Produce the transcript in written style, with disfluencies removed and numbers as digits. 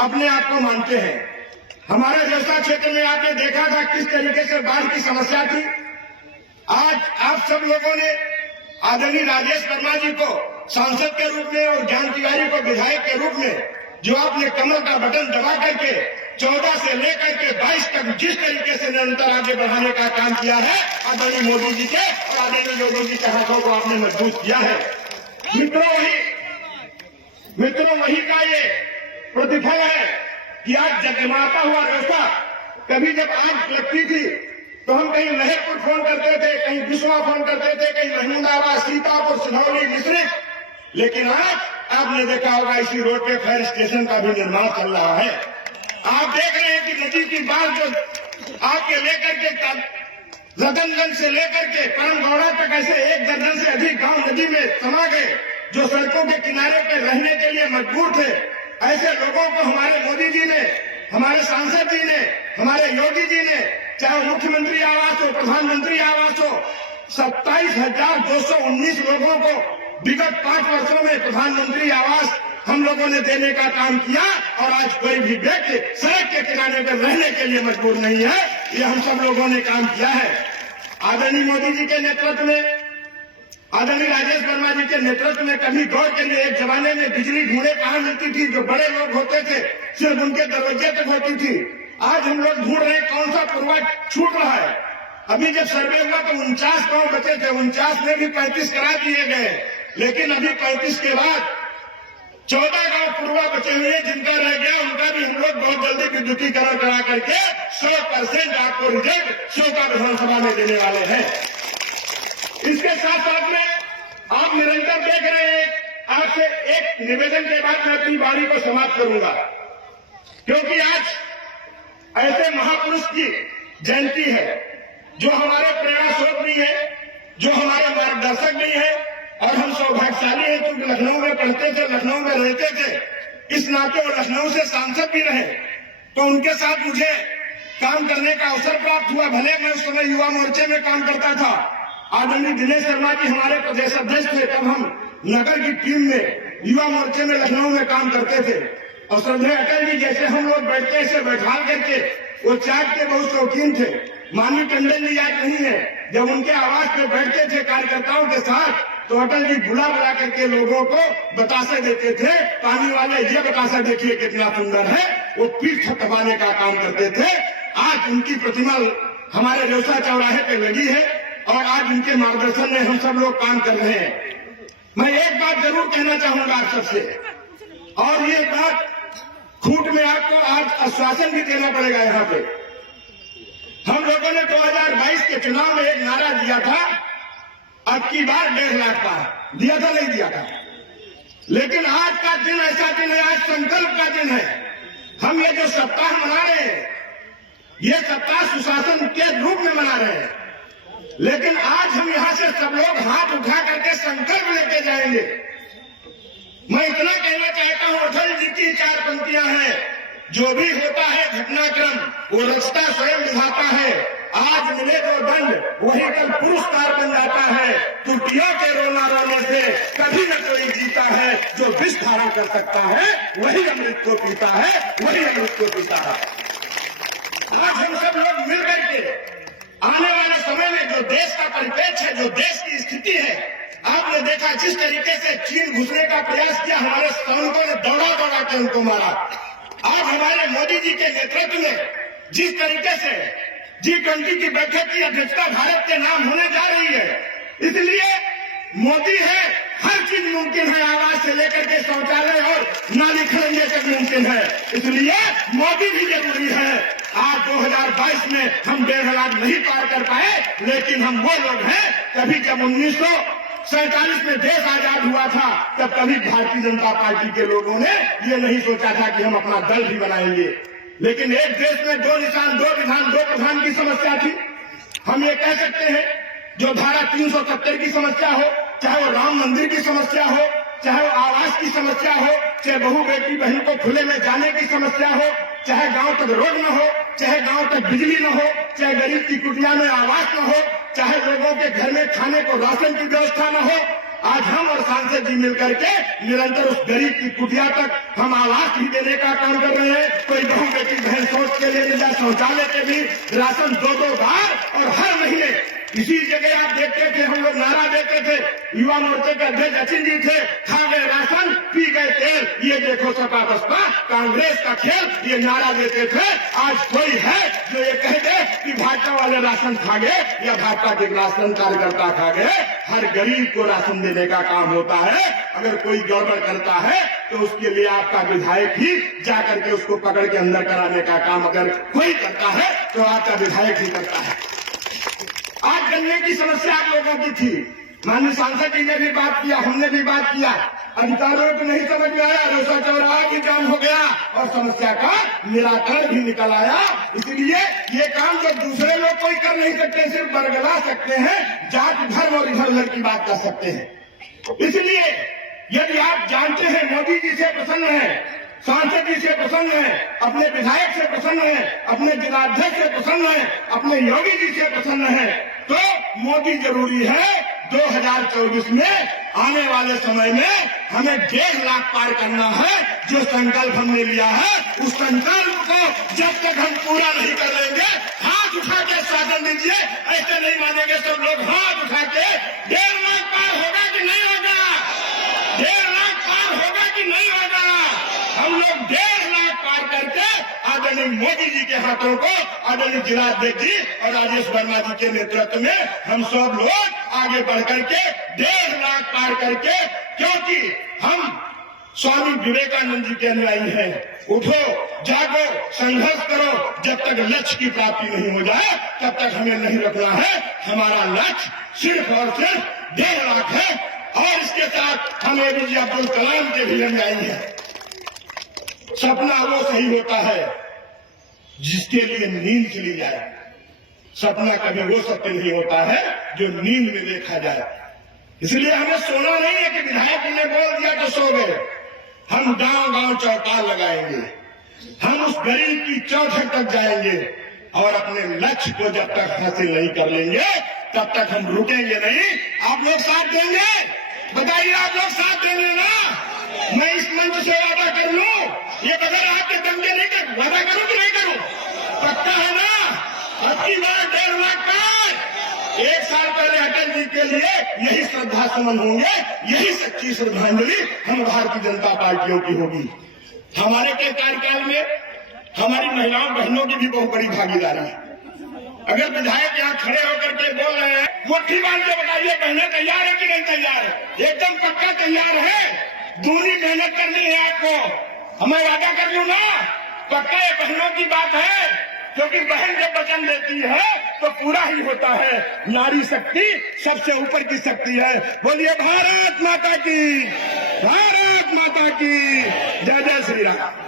अपने आप को मानते हैं। हमारे जैसा क्षेत्र में आपने देखा था किस तरीके से बाढ़ की समस्या थी। आज आप सब लोगों ने आदरणीय राजेश वर्मा जी को सांसद के रूप में और ज्ञान तिवारी को विधायक के रूप में जो आपने कमल का बटन दबा करके 14 से लेकर के 22 तक जिस तरीके से निरंतर आगे बढ़ाने का काम किया है, आदरणीय मोदी जी के और आदरणीय योगी जी के हाथों को आपने मजबूत किया है। मित्रों वही का ये प्रतिफल है कि आज जगमगाता हुआ रास्ता कभी जब आग लगती थी तो हम कहीं लहरपुर फोन करते थे, कहीं बिस्वा फोन करते थे, कहीं महमूदाबाद, सीतापुर, सिधौली, मिश्रिख, लेकिन आज आपने देखा होगा इसी रोड पे फायर स्टेशन का भी निर्माण चल रहा है। आप देख रहे हैं कि नदी की बाढ़ जो आपके लेकर के रतनगंज से लेकर के परमगौड़ा तक ऐसे 1 दर्जन से अधिक गांव नदी में समा गए जो सड़कों के किनारे पे रहने के लिए मजबूर थे। ऐसे लोगों को हमारे मोदी जी ने, हमारे सांसद जी ने, हमारे योगी जी ने, चाहे मुख्यमंत्री आवास हो, प्रधानमंत्री आवास हो, 27,219 लोगों को विगत 5 वर्षों में प्रधानमंत्री आवास हम लोगों ने देने का काम किया और आज कोई भी व्यक्ति सड़क के किनारे पर रहने के लिए मजबूर नहीं है। ये हम सब लोगों ने काम किया है। आदरणीय मोदी जी के नेतृत्व में, आदरणीय राजेश वर्मा जी के नेतृत्व में कभी गौर के लिए एक जमाने में बिजली ढूंढे कहाँ मिलती थी, जो बड़े लोग होते थे सिर्फ उनके दरवाजे तक होती थी। आज हम लोग ढूंढ रहे हैं कौन सा पूर्वज छूट रहा है। अभी जब सर्वे हुआ तो 49 गांव बचे थे, 49 में भी 35 करा दिए गए, लेकिन अभी 35 के बाद 14 गांव पूर्वा बचे हुए जिनका रह गया उनका भी हम लोग बहुत जल्दी विद्युतीकरण करा करके 100% आपको रिजल्ट श्रोता विधानसभा में देने वाले हैं। इसके साथ साथ में आप निरंतर देख रहे हैं, आपसे एक निवेदन के बाद मैं अपनी बारी को समाप्त करूंगा, क्योंकि आज ऐसे महापुरुष की जयंती है जो हमारे प्रेरणा स्रोत भी है, जो हमारे मार्गदर्शक भी है, और हम सौभाग्यशाली हैं क्योंकि लखनऊ में पढ़ते थे, लखनऊ में रहते थे, इस नाते और लखनऊ से सांसद भी रहे, तो उनके साथ मुझे काम करने का अवसर प्राप्त हुआ। भले मैं उस समय युवा मोर्चे में काम करता था, आदरणीय दिनेश शर्मा जी हमारे प्रदेश अध्यक्ष थे, तब हम नगर की टीम में युवा मोर्चे में लखनऊ में काम करते थे। और श्रद्धेय अटल जी जैसे हम लोग बैठते से बैठा करके वो चाट के बहुत शौकीन थे। माननीय टंडन जी याद नहीं है, जब उनके आवास पे बैठते थे कार्यकर्ताओं के साथ तो अटल जी बुला बुला करके लोगों को बतासे देते थे, पानी वाले ये बतासा देखिए कितना सुंदर है, वो पीठ थपथपाने का काम करते थे। आज उनकी प्रतिमा हमारे रेवसा चौराहे पे लगी है और आज उनके मार्गदर्शन में हम सब लोग काम कर रहे हैं। मैं एक बात जरूर कहना चाहूंगा आप सबसे, और ये बात खूंट में आपको आज आश्वासन भी देना पड़ेगा। यहाँ पे हम लोगों ने 2022 के चुनाव में एक नारा दिया था, अब की बार 1.5 लाख का दिया था, नहीं दिया था, लेकिन आज का दिन ऐसा दिन है, आज संकल्प का दिन है। हम ये जो सप्ताह मना रहे हैं, ये सप्ताह सुशासन के रूप में मना रहे हैं, लेकिन आज हम यहाँ से सब लोग हाथ उठा करके संकल्प लेके जाएंगे। मैं इतना कहना चाहता हूँ, अटल जी की 4 पंक्तियां हैं, जो भी होता है घटनाक्रम वो रचता स्वयं विधाता है, आज मिले तो दंड वही कल पुरस्कार बन जाता है, टूटियों के रोना रोने से कभी न कोई जीता है, जो विष धारण कर सकता है वही अमृत को पीता है, वही अमृत को पीता है। आज हम सब लोग मिलकर के आने वाले समय में जो देश का परिप्रेक्ष्य है, जो देश की स्थिति है, आपने देखा जिस तरीके से चीन घुसने का प्रयास किया, हमारे सैनिकों ने दौड़ा दौड़ा के उनको मारा। आज हमारे मोदी जी के नेतृत्व में जिस तरीके से G20 की बैठक की अध्यक्षता भारत के नाम होने जा रही है, इसलिए मोदी है, हर चीज मुमकिन है, आवास से लेकर के शौचालय और नाली खड़ंजे तक मुमकिन है, इसलिए मोदी भी जरूरी है। आज 2022 में हम 1.5 लाख नहीं पार कर पाए, लेकिन हम वो लोग हैं, कभी जब 1947 में देश आजाद हुआ था तब कभी भारतीय जनता पार्टी के लोगों ने ये नहीं सोचा था कि हम अपना दल भी बनाएंगे, लेकिन एक देश में 2 निशान, 2 विधान, 2 प्रधान की समस्या थी। हम ये कह सकते हैं, जो धारा 370 की समस्या हो, चाहे वो राम मंदिर की समस्या हो, चाहे वो आवास की समस्या हो, चाहे बहू बेटी बहन को खुले में जाने की समस्या हो, चाहे गांव तक रोड न हो, चाहे गांव तक बिजली न हो, चाहे गरीब की कुटिया में आवास न हो, चाहे लोगों के घर में खाने को राशन की व्यवस्था न हो, आज हम और सांसद जी मिलकर के निरंतर उस गरीब की कुटिया तक हम आवास भी देने का काम कर रहे हैं। कोई बहू बेटी बहन सोच के लिए या शौचालय के भी राशन 2-2 बार और हर महीने। इसी जगह आप देखते थे, हम लोग नारा देते थे, युवा मोर्चे के अध्यक्ष अचिन जी थे, खा गए राशन पी गए तेल। ये देखो सपा बसपा कांग्रेस का खेल, ये नारा देते थे। आज कोई है जो ये कह दे कि भाजपा वाले राशन खा गए या भाजपा के राशन कार्यकर्ता खा गए। हर गरीब को राशन देने का काम होता है। अगर कोई गड़बड़ करता है तो उसके लिए आपका विधायक ही जाकर के उसको पकड़ के अंदर कराने का काम अगर कोई करता है तो आपका विधायक ही करता है। आज गन्ने की समस्या आप लोगों की थी, माननीय सांसद जी ने भी बात किया, हमने भी बात किया। अधिकारियों को नहीं समझ में आया, रोसा चौराहा भी जाम हो गया और समस्या का निराकरण भी निकल आया। इसलिए ये काम जो दूसरे लोग कोई कर नहीं सकते, सिर्फ बरगला सकते हैं, जात धर्म और इधर उधर की बात कर सकते हैं। इसलिए यदि आप जानते हैं मोदी जी से प्रसन्न है, सांसद जी से प्रसन्न है, अपने विधायक से प्रसन्न है, अपने जिलाध्यक्ष से प्रसन्न है, अपने योगी जी से प्रसन्न है, तो मोदी जरूरी है 2024 में आने वाले समय में हमें 1.5 लाख पार करना है। जो संकल्प हमने लिया है उस संकल्प को जब तक हम पूरा नहीं कर लेंगे, हाथ उठा के शासन दीजिए। ऐसे नहीं मानेंगे सब लोग, हाथ उठा के 1.5 लाख पार होगा कि नहीं होगा? 1.5 लाख पार होगा कि नहीं होगा? हम लोग 1.5 लाख पार करके आदरणीय मोदी जी के हाथों को, आदरणीय जिलाध्यक्ष जी और राजेश वर्मा जी के नेतृत्व में हम सब लोग आगे बढ़ करके 1.5 लाख पार करके, क्योंकि हम स्वामी विवेकानंद जी के अनुयायी हैं। उठो, जागो, संघर्ष करो। जब तक लक्ष्य की प्राप्ति नहीं हो जाए तब तक हमें नहीं रखना है। हमारा लक्ष्य सिर्फ और सिर्फ 1.5 लाख है और इसके साथ हम एपीजे अब्दुल कलाम के भी अनुयायी हैं। सपना वो सही होता है जिसके लिए नींद चली जाए। सपना कभी वो सत्य नहीं होता है जो नींद में देखा जाए। इसलिए हमें सोना नहीं है कि विधायक जी ने बोल दिया तो सो गए। हम गांव गांव चौपाल लगाएंगे, हम उस गरीब की चौखट तक जाएंगे और अपने लक्ष्य को जब तक हासिल नहीं कर लेंगे तब तक हम रुकेंगे नहीं। आप लोग साथ देंगे? बताइए, आप लोग साथ देंगे ना? मैं इस मंच से वादा कर लूं, ये बगैर आपके दंगे नहीं कर, वादा करूं कि नहीं करूं? पक्का है ना? आपकी बार 1.5 लाख पार। 1 साल पहले अटल जी के लिए यही श्रद्धा सुमन होंगे, यही सच्ची श्रद्धांजलि हम भारतीय जनता पार्टियों की होगी। हमारे के कार्यकाल में हमारी महिलाओं बहनों की भी बहुत बड़ी भागीदारी है। अगर विधायक यहाँ खड़े होकर के बोल रहे हैं, मुट्ठी बांध के बताइए बहनें तैयार है कि नहीं तैयार है? एकदम पक्का तैयार है। दूनी मेहनत करनी है आपको, हमें वादा कर लूं ना, पक्का ये बहनों की बात है, क्योंकि बहन जब वचन देती है तो पूरा ही होता है। नारी शक्ति सबसे ऊपर की शक्ति है। बोलिए भारत माता की, भारत माता की जय। जय श्री राम।